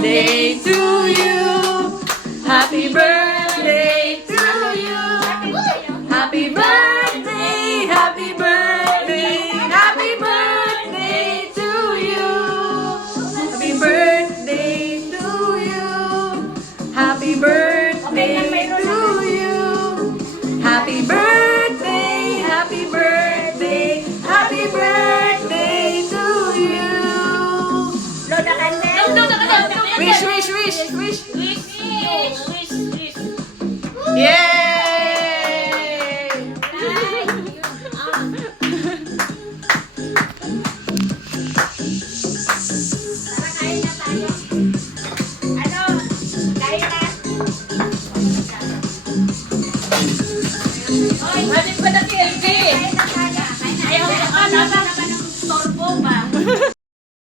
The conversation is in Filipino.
birthday to you. Happy birthday to you. Happy birthday, happy birthday, happy birthday to you. Happy birthday to you. Happy birthday to you. Happy birthday, happy birthday, happy birthday to you. Blow the candle. Blow the candle. Wish, wish, wish, wish. Wish. Yay! Tara, kain na tayo. Ano? Kain na. Hanip ka na si LG. Kain na tayo. Kain na. Ayaw na naman ng torbo ba?